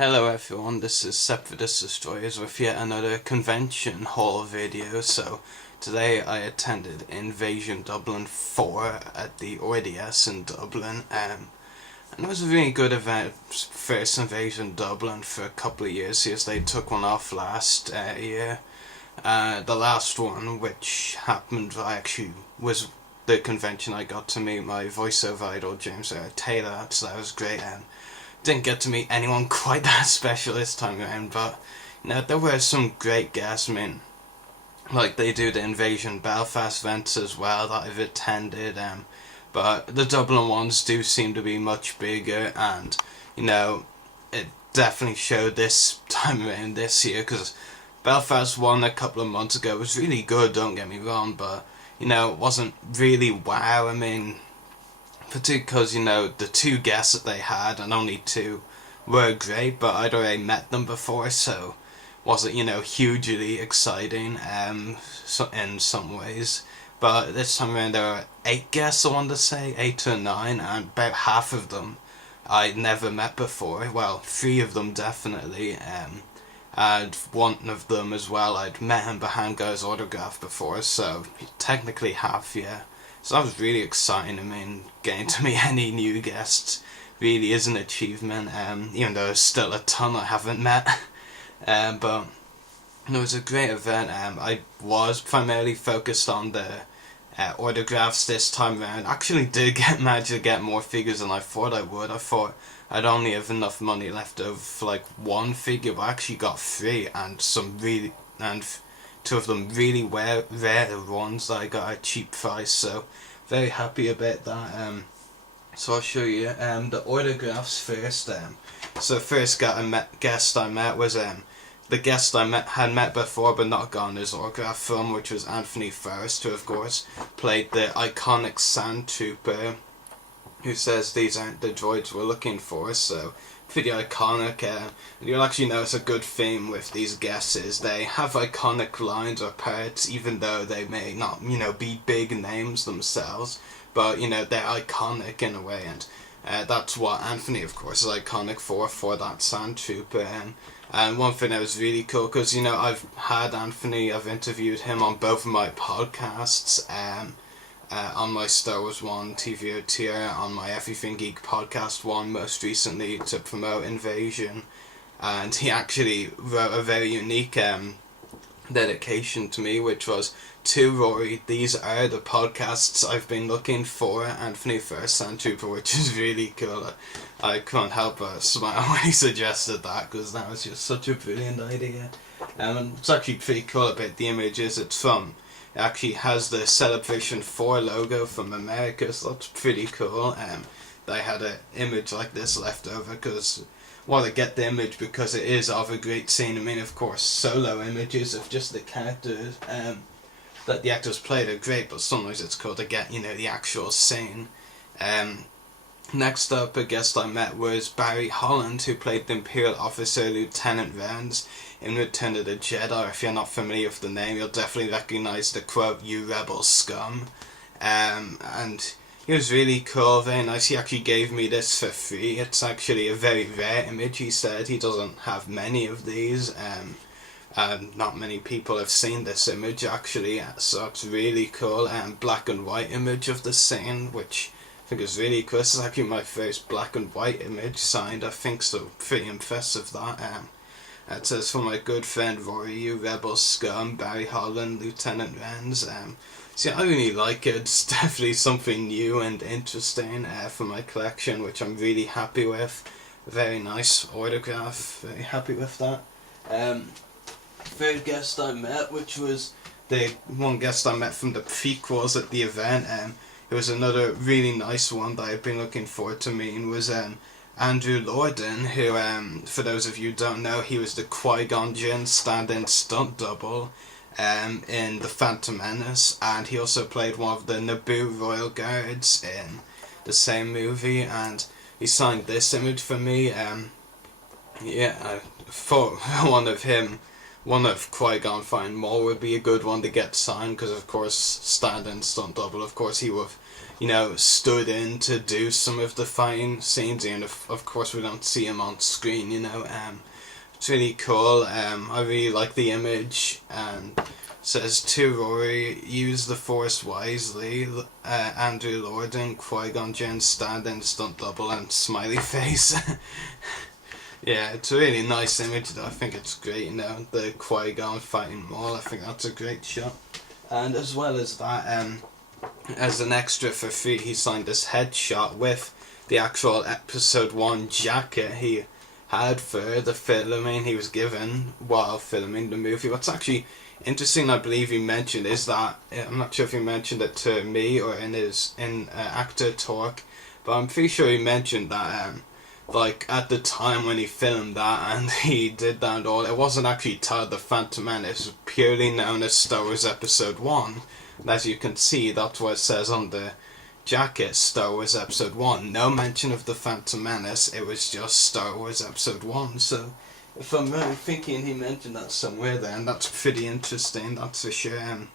Hello everyone, this is Sep for This Destroyers with yet another convention haul video. So today I attended Invasion Dublin 4 at the RDS in Dublin, and it was a really good event. First Invasion Dublin for a couple of years since they took one off last year. The last one, which happened, was the convention I got to meet my voiceover idol James Taylor, so that was great. Didn't get to meet anyone quite that special this time around, but there were some great guests. I mean, like they do the Invasion Belfast events as well that I've attended, but the Dublin ones do seem to be much bigger, and it definitely showed this time around this year, because Belfast one a couple of months ago was really good, don't get me wrong, but it wasn't really wow. I mean, particularly because the two guests that they had, and only two, were great, but I'd already met them before, so wasn't hugely exciting in some ways. But this time around there were 8 guests, I want to say, 8 or 9, and about half of them I'd never met before. Well, 3 of them definitely, and one of them as well I'd met him behind Guy's autograph before, so technically half, yeah. So that was really exciting. I mean, getting to meet any new guests really is an achievement, even though there's still a ton I haven't met. But it was a great event. I was primarily focused on the autographs this time around. Actually did manage to get more figures than I thought I would. I thought I'd only have enough money left over for like 1 figure, but I actually got 3, and some really, and 2 of them really rare ones that I got at a cheap price, so very happy about that. So I'll show you the autographs first. So the first guest I met was the guest I had met before but not gotten his autograph from, which was Anthony Forrest, who of course played the iconic Sand Trooper, who says these aren't the droids we're looking for, so pretty iconic. You'll actually notice a good theme with these guests is they have iconic lines or parts, even though they may not, be big names themselves, but, they're iconic in a way, and that's what Anthony, of course, is iconic for that Sand Trooper. And one thing that was really cool, because, I've had Anthony, I've interviewed him on both of my podcasts, on my Star Wars 1 TVO tier, on my Everything Geek podcast one most recently to promote Invasion, and he actually wrote a very unique dedication to me, which was, "To Rory, these are the podcasts I've been looking for, Anthony First Sand Trooper," which is really cool. I can't help but smile when he suggested that, because that was just such a brilliant idea. And it's actually pretty cool about the images it's from. It actually has the Celebration 4 logo from America, so that's pretty cool. They had an image like this left over, because, well, they get the image because it is of a great scene. I mean, of course, solo images of just the characters that the actors played are great, but sometimes it's cool to get, the actual scene. Next up, a guest I met was Barry Holland, who played the Imperial officer Lieutenant Renz in Return of the Jedi. If you're not familiar with the name, you'll definitely recognise the quote, "You rebel scum." And he was really cool, very nice. He actually gave me this for free. It's actually a very rare image, he said. He doesn't have many of these. Not many people have seen this image, actually, so it's really cool. Black and white image of the scene, which I think is really cool. This is actually my first black and white image signed, I think, so pretty impressive that. It says, "For my good friend Rory, you rebel scum, Barry Holland, Lieutenant Renz." See, I really like it. It's definitely something new and interesting for my collection, which I'm really happy with. Very nice autograph, very happy with that. Third guest I met, which was the one guest I met from the prequels at the event, it was another really nice one that I've been looking forward to meeting, was Andrew Lorden, who, for those of you who don't know, he was the Qui-Gon Jinn stand-in stunt double in The Phantom Menace, and he also played one of the Naboo Royal Guards in the same movie, and he signed this image for me. I thought one of him one of Qui-Gon Finn Maul would be a good one to get signed, because of course stand-in stunt double, of course he would have, stood in to do some of the fighting scenes, and of course we don't see him on screen, it's really cool. I really like the image, and says to Rory, use the Force wisely, Andrew Lord and Qui-Gon Jinn stand-in stunt double and smiley face. Yeah, it's a really nice image though. I think it's great, the Qui-Gon fighting Maul. I think that's a great shot. And as well as that, as an extra for free, he signed this headshot with the actual episode 1 jacket he had for the filming he was given while filming the movie. What's actually interesting, I believe he mentioned, is that, I'm not sure if he mentioned it to me or in actor talk, but I'm pretty sure he mentioned that like at the time when he filmed that and he did that and all, it wasn't actually titled The Phantom Menace, it was purely known as Star Wars Episode 1. And as you can see, that's what it says on the jacket, Star Wars Episode 1. No mention of The Phantom Menace, it was just Star Wars Episode 1. So if I'm really thinking he mentioned that somewhere there, and that's pretty interesting, that's for sure.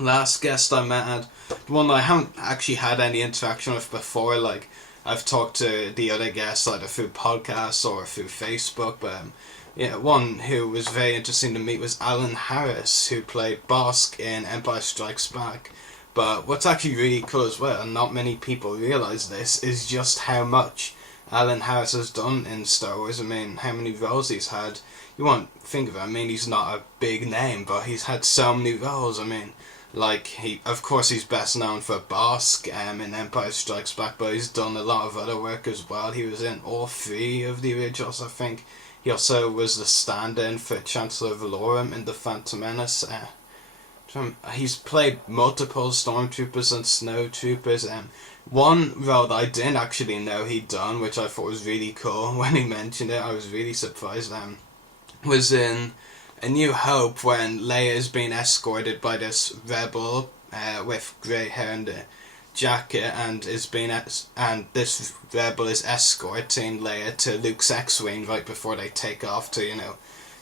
Last guest I met had, the one I haven't actually had any interaction with before, like I've talked to the other guests either through podcasts or through Facebook, but one who was very interesting to meet was Alan Harris, who played Bosk in Empire Strikes Back. But what's actually really cool as well, and not many people realise this, is just how much Alan Harris has done in Star Wars. I mean, how many roles he's had. You won't think of it, I mean, he's not a big name, but he's had so many roles. I mean, like, of course he's best known for Bosk in Empire Strikes Back, but he's done a lot of other work as well. He was in all 3 of the originals, I think. He also was the stand-in for Chancellor Valorum in The Phantom Menace. He's played multiple stormtroopers and snowtroopers. One role that I didn't actually know he'd done, which I thought was really cool when he mentioned it, I was really surprised, was in A New Hope, when Leia is being escorted by this rebel with grey hair and a jacket, and this rebel is escorting Leia to Luke's X-Wing right before they take off to,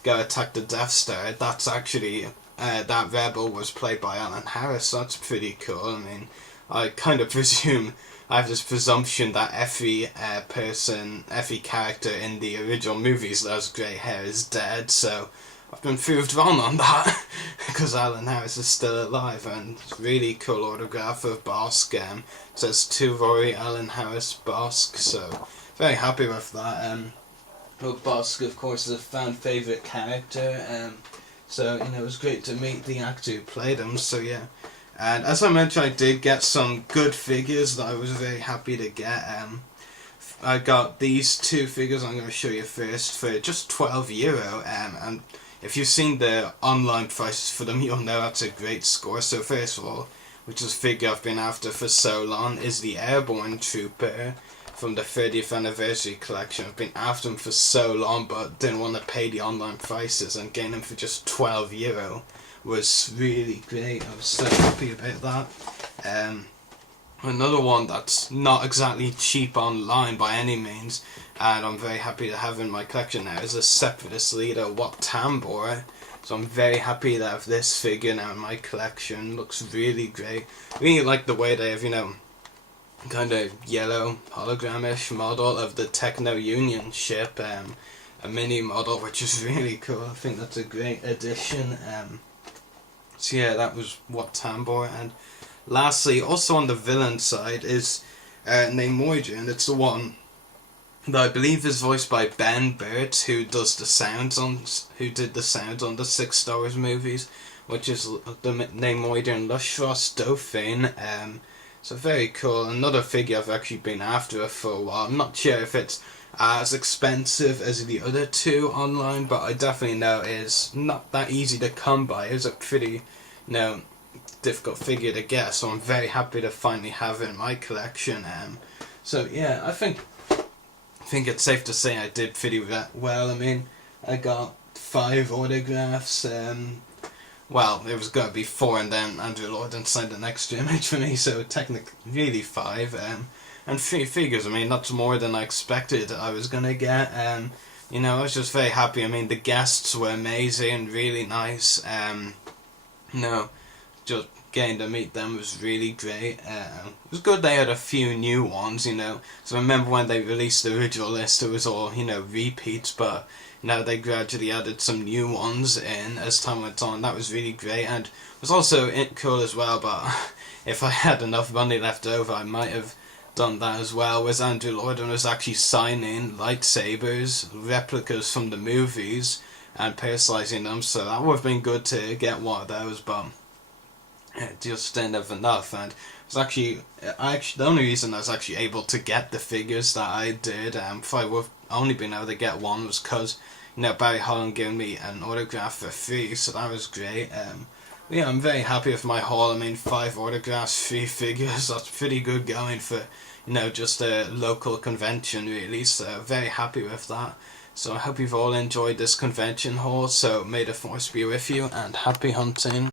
go attack the Death Star. That's actually, that rebel was played by Alan Harris. That's pretty cool. I mean, I kind of presume, I have this presumption that every character in the original movies that has grey hair is dead, so I've been proved wrong on that, because Alan Harris is still alive, and it's a really cool autograph of Bosk. It says to Rory, Alan Harris, Bosk, so very happy with that. Well, Bosk, of course, is a fan favourite character, so, it was great to meet the actor who played him, so yeah. And as I mentioned, I did get some good figures that I was very happy to get. I got these 2 figures I'm going to show you first for just €12, and if you've seen the online prices for them, you'll know that's a great score. So first of all, which is a figure I've been after for so long, is the Airborne Trooper from the 30th anniversary collection. I've been after them for so long, but didn't want to pay the online prices, and getting them for just €12 was really great. I was so happy about that. Another one that's not exactly cheap online by any means, and I'm very happy to have in my collection now, is a Separatist leader, Wat Tambor. So I'm very happy to have this figure now in my collection. Looks really great. Really like the way they have, kind of yellow hologram-ish model of the Techno Union ship, a mini model, which is really cool. I think that's a great addition. So yeah, that was Wat Tambor. And lastly, also on the villain side, is Namor, and it's the one that I believe is voiced by Ben Burt, who did the sounds on the 6 Star Wars movies, which is the Namor Lushross Dauphin. So very cool. Another figure I've actually been after for a while. I'm not sure if it's as expensive as the other 2 online, but I definitely know it's not that easy to come by. It's a pretty, difficult figure to get, so I'm very happy to finally have it in my collection. So yeah, I think it's safe to say I did pretty well. I mean, I got 5 autographs. Well, it was going to be 4, and then Andrew Lorden signed an extra image for me, so technically really 5. And 3 figures, I mean, that's more than I expected I was going to get. you know, I was just very happy. I mean, the guests were amazing, really nice. You know, just getting to meet them was really great. It was good they had a few new ones, you know. So I remember when they released the original list, it was all, you know, repeats, but you know, they gradually added some new ones in as time went on. That was really great, and it was also cool as well, but if I had enough money left over, I might have done that as well, was Andrew Lloyd was actually signing lightsabers, replicas from the movies, and personalising them, so that would have been good to get one of those, but it just didn't have enough. And it was actually the only reason I was actually able to get the figures that I did, if I would have only been able to get one, was because, you know, Barry Holland gave me an autograph for free, so that was great. Yeah, I'm very happy with my haul. I mean, 5 autographs, 3 figures, that's pretty good going for, you know, just a local convention really, so very happy with that. So I hope you've all enjoyed this convention haul, so may the force be with you, and happy hunting.